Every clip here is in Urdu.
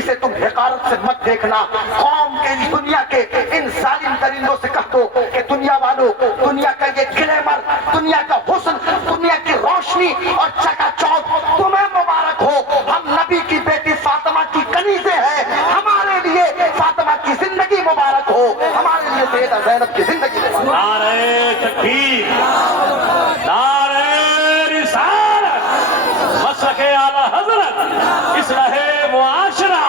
اسے تم حقارت سے مت دیکھنا. قوم کے دنیا کے ان ظالم درندوں سے کہہ دو کہ دنیا والوں، دنیا کا یہ گلیمر، دنیا کا حسن، دنیا کی روشنی اور چکا چوک تمہیں مبارک ہو. ہم نبی کی بیٹی فاطمہ کی کنیزیں ہیں. ہمارے لیے فاطمہ کی زندگی مبارک ہو، ہمارے لیے سیدہ زینب کی زندگی مبارک ہو. نعرہ تکبیر، نعرہ رسالت، مسلک اعلی حضرت، اصلاح معاشرہ،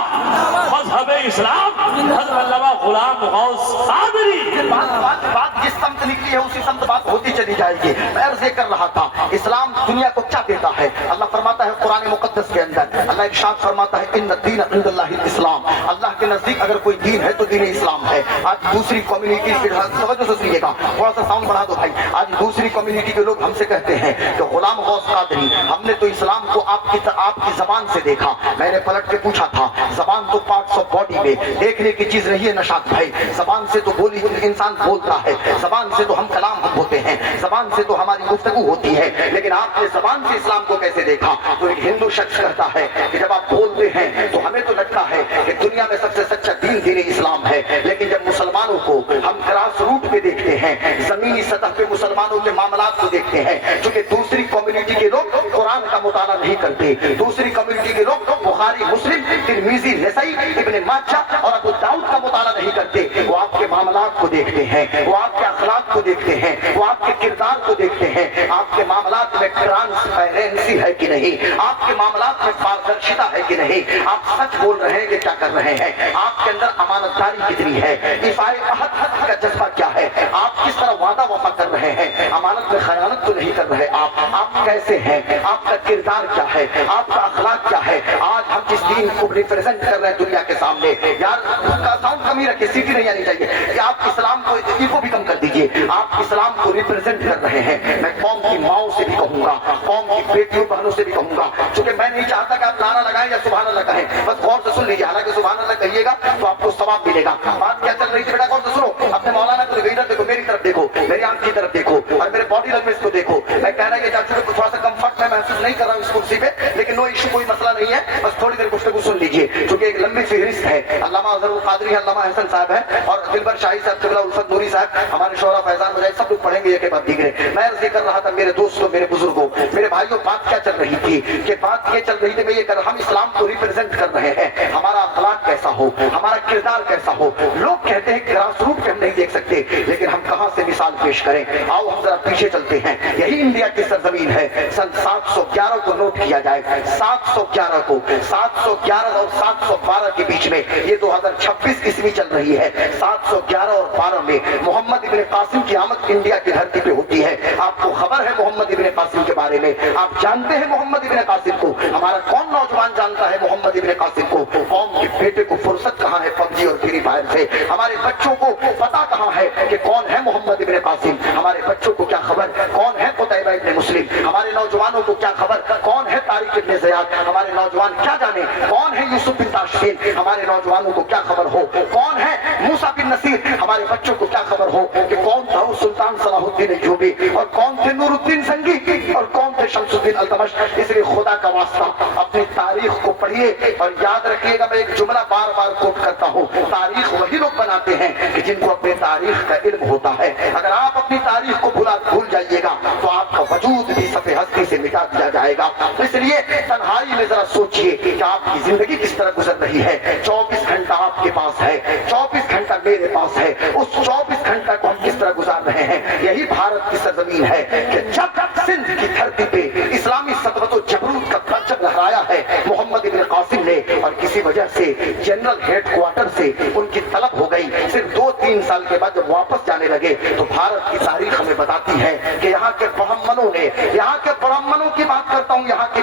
مذہب اسلام، حضرت علامہ غلام غوث قادری. بات جس سمت نکلی ہے اسی سمت بات ہوتی چلی جائے گی. میں عرض یہ کر رہا تھا، اسلام دنیا کو کیا دیتا ہے؟ اللہ فرماتا ہے قرآن مقدس کے اندر، اللہ ارشاد فرماتا ہے ان الدین عند اللہ الاسلام. اللہ کے نزدیک اگر کوئی دین ہے تو دین اسلام ہے. آج دوسری کمیونٹی کے، توجہ سے سنیے گا، تھوڑا سا ساؤنڈ بڑھا دو بھائی. آج دوسری کمیونٹی کے لوگ ہم سے کہتے ہیں کہ غلام غوث قادری، ہم نے تو اسلام کو آپ کی زبان سے دیکھا. میں نے پلٹ کے پوچھا تھا، زبان تو پارٹس آف باڈی میں دیکھنے کی چیز نہیں ہے نشاط بھائی. زبان سے تو بولی انسان بولتا ہے، زبان سے تو ہم کلام ہم ہوتے ہیں، زبان سے تو ہماری گفتگو ہوتی ہے. لیکن آپ نے زبان سے اسلام کو کیسے دیکھا؟ تو ایک ہندو شخص کہتا ہے کہ جب آپ بولتے ہیں تو ہمیں تو لگتا ہے کہ دنیا میں سب سے سچا دین دین اسلام ہے. لیکن جب مسلمانوں کو ہم گراس روٹ پہ دیکھتے ہیں، زمینی سطح پہ مسلمانوں کے معاملات کو دیکھتے ہیں، چونکہ دوسری کمیونٹی کے لوگ قرآن کا مطالعہ نہیں کرتے، دوسری کمیونٹی کے لوگ بخاری، مسلم، ترمذی، نسائی، ابن ماجہ اور ابو داؤد کا مطالعہ نہیں کرتے. وہ آپ کے معاملات کو دیکھتے ہیں، وہ آپ کے اخلاق کو دیکھتے ہیں، وہ آپ کے کردار کو دیکھتے ہیں. آپ کے معاملات میں ٹرانسپیرنسی ہے کہ نہیں، آپ کے معاملات میں پاردرشتا ہے کہ نہیں، آپ سچ بول رہے ہیں کہ کیا کر رہے ہیں، آپ کے اندر امانت داری کتنی ہے، ایفائے عہد کا جذبہ کیا ہے، آپ کس طرح وعدہ وفا کر رہے ہیں، امانت میں خیانت تو نہیں کر رہے. آپ کیسے ہیں، آپ کا کردار کیا ہے، آپ کا اخلاق کیا ہے. آج ہم جس دین کو ریپرزینٹ کر رہے ہیں دنیا کے سامنے، یار کا ساؤنڈ کمی رکھے، سیٹی نہیں آنی چاہیے کہ آپ اسلام کو کو بھی کم کر دیجئے. آپ اسلام کو ریپرزینٹ کر رہے ہیں. میں قوم کی ماؤں سے بھی کہوں گا، قوم کی بیٹیوں بہنوں سے بھی کہوں گا، چونکہ میں نہیں چاہتا کہ آپ نعرہ لگائیں یا سبحان اللہ کہیں، بس غور سے سن لیجیے. حالانکہ سبحان اللہ کہیے گا تو آپ کو ثواب ملے گا. بات کیا چل رہی تھی بیٹا، غور سے سنو. اپنے مولانا کو ادھر دیکھو، میری طرف دیکھو، میری آنکھ کی طرف دیکھو اور میرے باڈی لینگویج کو دیکھو. میں کہہ رہا کہ چاچو کو تھوڑا سا کمفرٹ میں محسوس نہیں کر رہا ہوں اس کرسی پہ، لیکن نو ایشو، کوئی مسئلہ نہیں ہے. بس تھوڑی دیر گفتگو سن لیجیے، چونکہ ایک لمبی فہرست ہے. علامہ اظہر القادری، علامہ احسن صاحب ہے اور دلبر شاہی صاحب، قبلہ الفت نوری صاحب، ہمارے شعراء فیضان مجاہد، سب لوگ پڑھیں گے یہ کے بعد دیگرے. میں عرض کر رہا تھا میرے دوستوں، میرے بزرگوں، میرے بھائیوں، بات کیا چل رہی تھی کہ بات یہ چل رہی تھی، میں یہ کر رہا ہم اسلام کو ریپرزینٹ کر رہے ہیں. ہمارا اخلاق کیسا ہو، ہمارا کردار کیسا ہو. لوگ کہتے ہیں کہ گراس روٹ پہ ہم نہیں دیکھ سکتے، لیکن ہم کہاں سے مثال پیش کریں. آؤ ہم ذرا پیچھے چلتے ہیں. یہی انڈیا کی سرزمین ہے. سن 711 کو نوٹ کیا جائے، 711 کو، 711 اور 712 کے بیچ میں، یہ 2026 عیسوی چل رہی ہے. 711 اور 12 میں محمد ابن قاسم کی آمد انڈیا کی دھرتی پہ ہوتی ہے. آپ کو خبر ہے محمد ابن قاسم کے بارے میں؟ آپ جانتے ہیں محمد ابن قاسم کو؟ ہمارا کون نوجوان جانتا ہے محمد ابن قاسم کو؟ قوم کے بیٹے کو فرصت کہاں ہے پبجی اور فری فائر سے؟ ہمارے بچوں کو پتا کہاں ہے کہ کون ہے محمد ابن قاسم؟ ہمارے بچوں کو کیا خبر کون ہے قتیبہ ابن مسلم؟ ہمارے نوجوانوں کو کیا خبر کون ہے طارق ابن زیاد؟ ہمارے نوجوان کیا جانے کون ہے یوسف بن تاشفین؟ ہمارے نوجوانوں کو کیا خبر ہو کون ہے موسیٰ بن نصیر؟ ہمارے بچوں کو کیا خبر ہو کہ کون تھا سلطان صلاح الدین ایوبی، اور کون تھے نور الدین زنگی، اور کون تھے شمس الدین التمش؟ اس لیے خدا کا واسطہ اپنی تاریخ کو پڑھیے اور یاد رکھیے گا. میں ایک جملہ بار بار کوٹ کرتا ہوں، تاریخ وہی لوگ بناتے ہیں کہ جن کو اپنے تاریخ کا علم ہوتا ہے. اگر آپ اپنی تاریخ کو بھول جائیے گا تو آپ کا وجود بھی صفحہ ہستی سے مٹا دیا جائے گا. اس لیے تنہائی میں ذرا سوچئے کہ آپ کی زندگی کس طرح گزر رہی ہے. 24 گھنٹہ آپ کے پاس ہے، 24 گھنٹہ میرے پاس ہے. اس 24 گھنٹہ کو ہم کس طرح گزار رہے ہیں؟ یہی بھارت کی سرزمین ہے کہ جب سندھ کی دھرتی پہ اسلامی سطوت و جبروت کا پرچم لہرایا ہے محمد ابن قاسم نے، اور کسی وجہ سے جنرل ہیڈ کوارٹر سے ان کی طلب ہو گئی. صرف 2-3 سال کے بعد جب واپس جانے لگے تو بھارت کی تاریخ ہمیں بتاتی ہے کہ یہاں کے برہمنوں کی بات کرتا ہوں، یہاں کے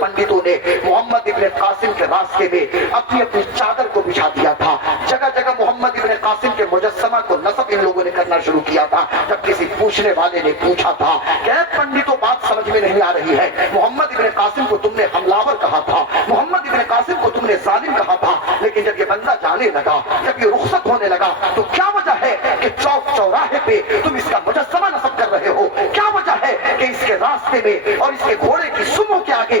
پنڈتوں نے محمد ابن قاسم کے راستے میں اپنی اپنی چادر کو بچھا دیا تھا. جگہ جگہ محمد ابن قاسم کے مجسمہ کو نصب ان لوگوں نے کرنا شروع کیا تھا. جب کسی پوچھنے والے نے پوچھا تھا کہ پنڈتوں بات سمجھ میں نہیں آ رہی ہے، محمد ابن قاسم کو تم نے حملاور کہا تھا، محمد ابن قاسم کو تم نے ظالم کہا تھا، لیکن جب یہ بندہ جانے لگا، جب یہ رخصت ہونے لگا تو کیا وجہ ہے کہ چوک چوراہے پہ تم اس کا مجسمہ نصب کر رہے ہو؟ کیا وجہ ہے کہ اس کے راستے میں اور اس کے گھوڑے کی سموں کے آگے